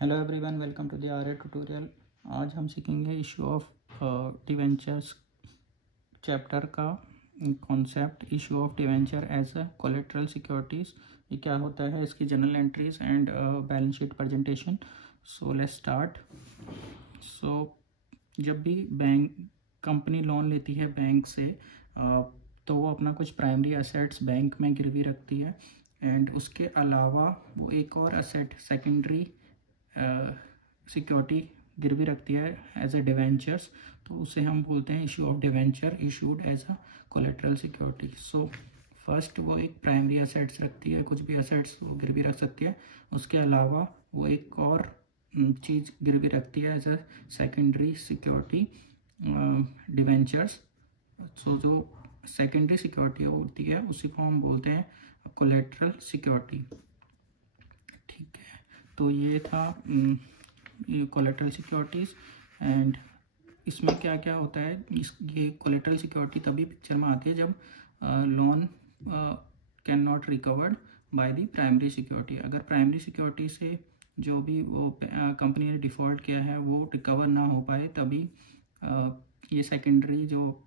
Hello everyone, welcome to the Arya tutorial. आज हम सीखेंगे इशू ऑफ डिवेंचर्स चैप्टर का concept. Issue of debenture as a collateral securities, ये क्या होता है, इसकी general entries and balance sheet presentation. So let's start. So जब भी बैंक कंपनी लोन लेती है बैंक से, तो वो अपना कुछ प्राइमरी एसेट्स बैंक में गिरवी रखती है एंड उसके अलावा वो एक और एसेट सेकेंडरी सिक्योरिटी गिरवी रखती है एज ए डिवेंचर्स। तो उसे हम बोलते हैं issue of debenture issued as a collateral security. So first वो एक प्राइमरी एसेट्स रखती है, कुछ भी एसेट्स वो गिरवी रख सकती है। उसके अलावा वो एक और चीज़ गिरवी रखती है as a secondary security debentures. So जो सेकेंडरी सिक्योरिटी होती है उसी को हम बोलते हैं कोलेटरल सिक्योरिटी। ठीक है, तो ये था कोलेटरल सिक्योरिटीज़। एंड इसमें क्या क्या होता है, ये कोलेटरल सिक्योरिटी तभी पिक्चर में आती है जब loan can not recovered by the primary security. अगर प्राइमरी सिक्योरिटी से जो भी वो कंपनी ने डिफ़ॉल्ट किया है वो रिकवर ना हो पाए, तभी ये सेकेंडरी जो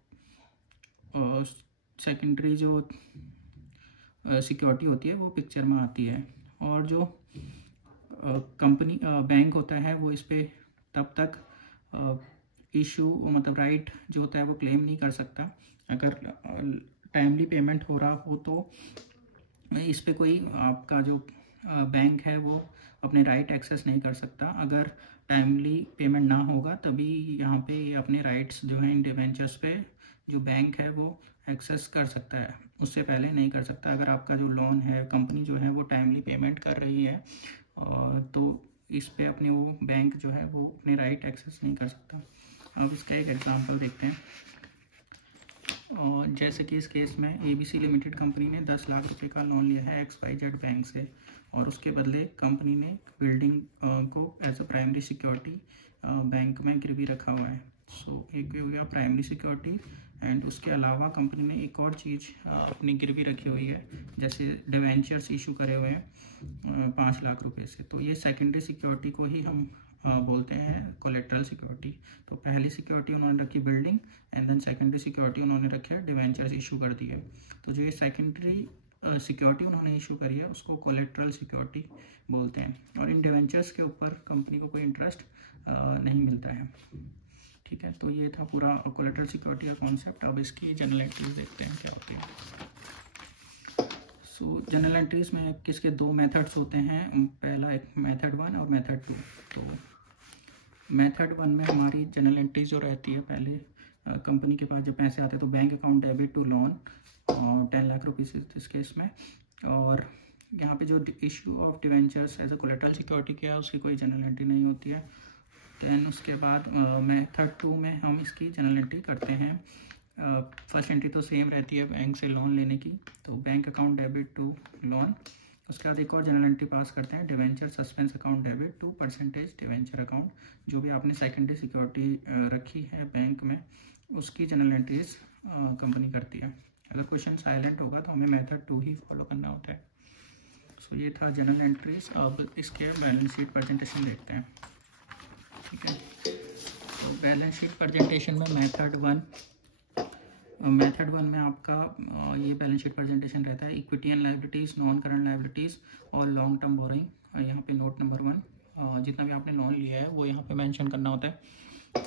सिक्योरिटी होती है वो पिक्चर में आती है। और जो कंपनी बैंक होता है वो इस पर तब तक इशू मतलब राइट जो होता है वो क्लेम नहीं कर सकता। अगर टाइमली पेमेंट हो रहा हो तो इस पे कोई आपका जो बैंक है वो अपने राइट एक्सेस नहीं कर सकता। अगर टाइमली पेमेंट ना होगा तभी यहाँ पे ये अपने राइट्स जो हैं इन डिवेंचर्स पे जो बैंक है वो एक्सेस कर सकता है, उससे पहले नहीं कर सकता। अगर आपका जो लोन है, कंपनी जो है वो टाइमली पेमेंट कर रही है तो इस पे अपने वो बैंक जो है वो अपने राइट एक्सेस नहीं कर सकता। अब इसका एक एग्जांपल देखते हैं। और जैसे कि इस केस में ABC लिमिटेड कंपनी ने 10 लाख रुपए का लोन लिया है XYZ बैंक से, और उसके बदले कंपनी ने बिल्डिंग को as a primary security bank में गिरवी रखा हुआ है। सो एक हो गया प्राइमरी सिक्योरिटी। एंड उसके अलावा कंपनी ने एक और चीज़ अपनी गिरवी रखी हुई है, जैसे डिवेंचर्स इशू करे हुए हैं 5 लाख रुपए से। तो ये सेकेंडरी सिक्योरिटी को ही हम बोलते हैं कोलेटरल सिक्योरिटी। तो पहली सिक्योरिटी उन्होंने रखी building, and then secondary security उन्होंने रखे डिवेंचर्स इशू कर दिए। तो जो ये सेकेंडरी सिक्योरिटी उन्होंने इशू करी है उसको कोलेटरल सिक्योरिटी बोलते हैं। और इन डिवेंचर्स के ऊपर कंपनी को कोई इंटरेस्ट नहीं मिलता है। ठीक है, तो ये था पूरा कोलेटरल सिक्योरिटी का कॉन्सेप्ट। अब इसकी जनरल एंट्रीज देखते हैं क्या होती है। सो जनरल एंट्रीज में किसके दो मेथड्स होते हैं, पहला एक मेथड 1 और मेथड 2। तो मेथड 1 में हमारी जनरल एंट्रीज जो रहती है, पहले कंपनी के पास जब पैसे आते हैं तो bank account debit to loan 10 lakh rupees इस केस में। और यहाँ पे जो issue of debentures as a collateral security किया है उसकी कोई जनरल एंट्री नहीं होती है। दैन उसके बाद मेथड 2 में हम इसकी जनरल एंट्री करते हैं। फर्स्ट एंट्री तो सेम रहती है बैंक से लोन लेने की, तो bank account debit to loan. उसके बाद एक और जनरल एंट्री पास करते हैं, debenture suspense account debit to percentage debenture account. जो भी आपने सेकेंडरी सिक्योरिटी रखी है बैंक में उसकी जनरल एंट्रीज कंपनी करती है। अगर क्वेश्चन साइलेंट होगा तो हमें मेथड 2 ही फॉलो करना होता है। सो ये था जनरल एंट्रीज। अब इसके बैलेंस शीट प्रेजेंटेशन देखते हैं। ठीक है, तो बैलेंस शीट प्रेजेंटेशन में मेथड 1 में आपका ये बैलेंस शीट प्रेजेंटेशन रहता है। Equity and liabilities, non current liabilities और लॉन्ग टर्म बोरिंग। यहाँ पे नोट नंबर 1 जितना भी आपने लोन लिया है वो यहाँ पे मेंशन करना होता है।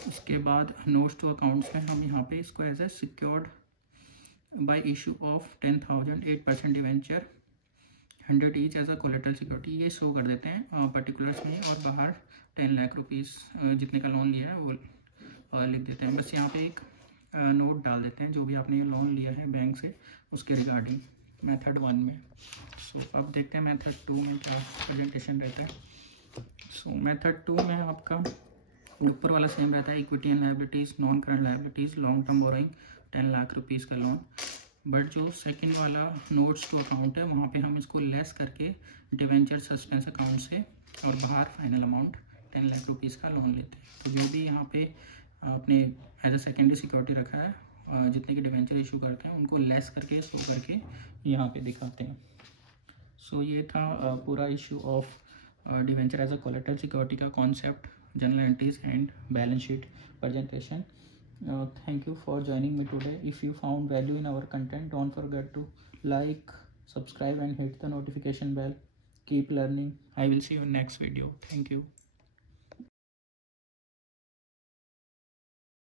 उसके बाद नोट्स टू अकाउंट्स में हम यहाँ पे इसको as a secured by issue of 10,000 8% debenture 100 each as a collateral security ये शो कर देते हैं पर्टिकुलर्स में, और बाहर 10 लाख रुपीज़ जितने का लोन लिया है वो लिख देते हैं। बस यहाँ पे एक नोट डाल देते हैं जो भी आपने ये लोन लिया है बैंक से उसके रिगार्डिंग मेथड 1 में। सो अब देखते हैं मेथड 2 में क्या प्रेजेंटेशन रहता है। सो मेथड 2 में आपका ऊपर वाला सेम रहता है, equity and liabilities, non current liabilities, long term borrowing, 10 lakh rupees का लोन। बट जो सेकंड वाला नोट्स टू अकाउंट है वहाँ पे हम इसको लेस करके डिवेंचर सस्पेंस अकाउंट से और बाहर फाइनल अमाउंट 10 लाख रुपीज़ का लोन लेते हैं। तो जो भी यहाँ पे आपने एज अ सेकेंडरी सिक्योरिटी रखा है जितने की डिवेंचर इशू करते हैं उनको लेस करके शो करके यहाँ पे दिखाते हैं। सो ये था पूरा issue of debenture as a collateral security का concept, general entries and balance sheet presentation. Thank you for joining me today. If you found value in our content, don't forget to like, subscribe and hit the notification bell. Keep learning. I will see you in next video. Thank you.